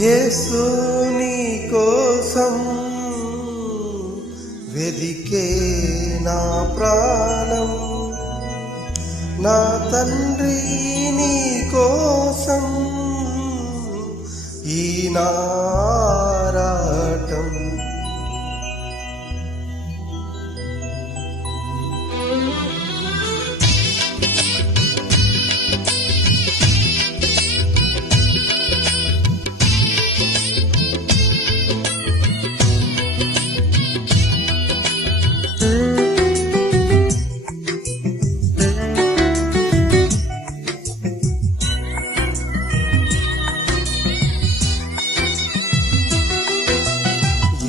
యేసు నీ కోసం వెదికే నా ప్రాణం, నా తండ్రి నీ కోసం ఈ నారాటం.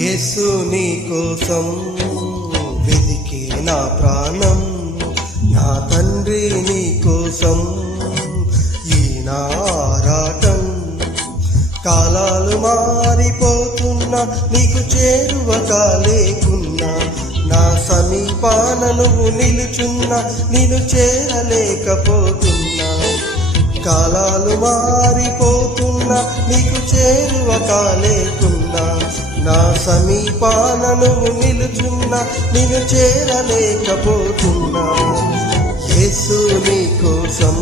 యేసు నీ కోసం వెదికే నా ప్రాణం, నా తండ్రి నీ కోసం ఈ నారాటం. కాలాలు మారిపోతున్నా నీకు చేరువగా లేకున్నా, నా సమీపాన నువ్వు నిలుచున్నా నిన్ను చేరలేకపోతున్నా. కాలాలు మారిపోతున్నా నీకు చేరువగా లేకున్నా, నా సమీపాన నువ్వు నిలుచున్నా నిన్ను చేరలేకపోతున్నా. యేసు నీ కోసం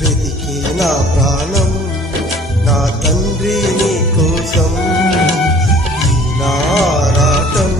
వెతికే నా ప్రాణం, నా తండ్రి నీ కోసం ఈ నారాటం.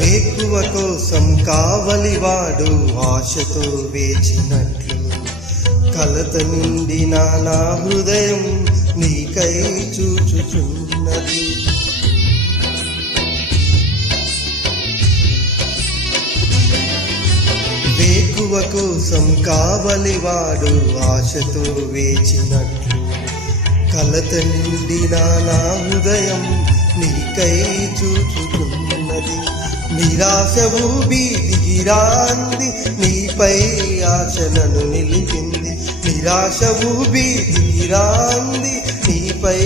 వేకువ కోసం కావలివాడు ఆశతో వేచినట్లు, కలత నిండిన నా హృదయం నీకై చూచుచున్నది. వేకువ కోసం కావలివాడు ఆశతో వేచినట్లు, కలత నిండిన నా హృదయం నీకై చూచుచున్నది. నిరాశ ఊబి దిగిరాంది, నీపై ఆశలను నిలిపింది. నిరాశ ఊబి దిగిరాంది, నీపై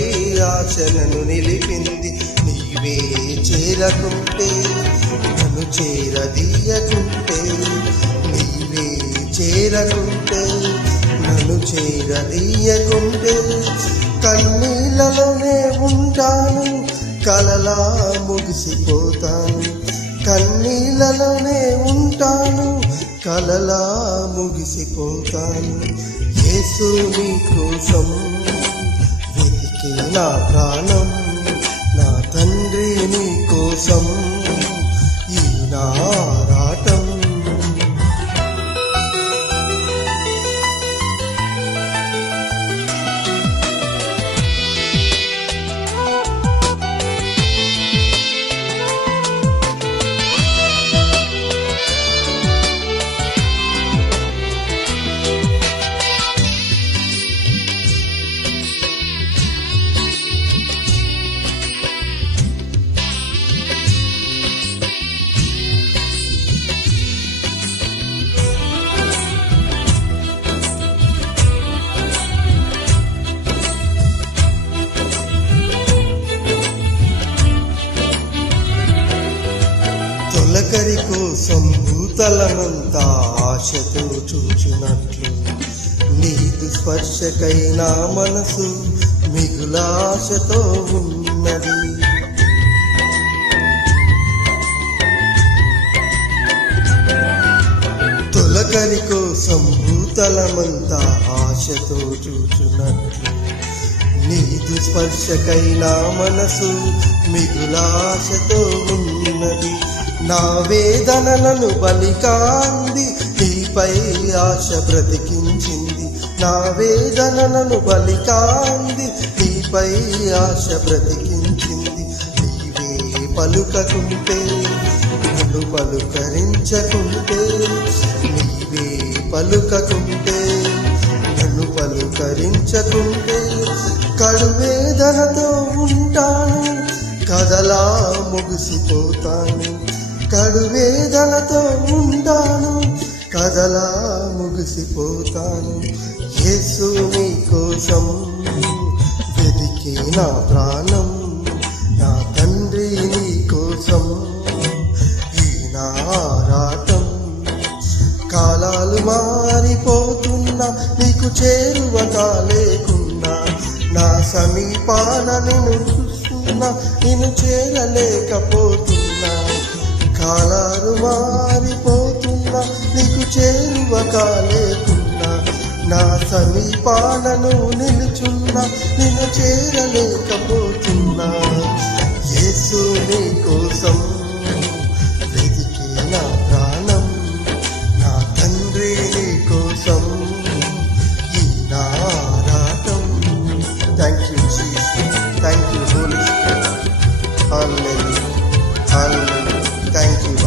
ఆశలను నిలిపింది. నీవే చేరకుంటే నన్ను చేరదీయకుంటే, నీవే చేరకుంటే నన్ను చేరదీయకుంటే, కన్నీళ్ళలోనే ఉంటాను కలలా ముగిసిపోతాను. కన్నీళ్ళలోనే ఉంటాను కలలా ముగిసిపోతాను. యేసు నీ కోసం వెతికే నా ప్రాణం, నా తండ్రి నీ కోసం ఈ నారాటం. తొలకరి కోసం భూతలమంతా ఆశతో చూచునట్లు, నీదు స్పర్శకై నా మనసు మిగులాశతో ఉన్నది. తొలకరి కోసం భూతలమంతా ఆశతో చూచునట్లు, నీదు స్పర్శకై నా మనసు మిగులాశతో ఉన్నది. నా వేదనలను బలికాంది, నీపై ఆశ బ్రతికించింది. నా వేదనలను బలికాంది, నీపై ఆశ బ్రతికించింది. నీవే పలుకకుంటే నన్ను పలుకరించకుంటే, నీవే పలుకకుంటే, నన్ను పలుకరించకుంటే కడువేదనతో ఉంటాను, కదలా ముగిసిపోతాను. కడువేదనతో ఉంటాను, కదలా ముగిసిపోతాను. యేసు నీ కోసం వెతికే నా ప్రాణం, నా తండ్రి నీ కోసం ఈ నా ఆరాటం. కాలాలు మారిపోతున్నా, నీకు చేరువగా లేకున్నా, నా సమీపాన నిన్ను చూస్తున్నా, నిన్ను చేరలేకపోతున్నా. కాలాలు మారిపోతున్నా, నీకు చేరువగా లేకున్నా, నా సమీపాలను నిలుచున్నా, నిన్ను చేరలేకపోతున్నా. యేసు నీ కోసం వెతికే నా ప్రాణం, నా తండ్రి నీ కోసం ఈ నా ఆరాటం. Thank you Jesus, thank you holy spirit. Hallelujah, hallelujah. Thank you.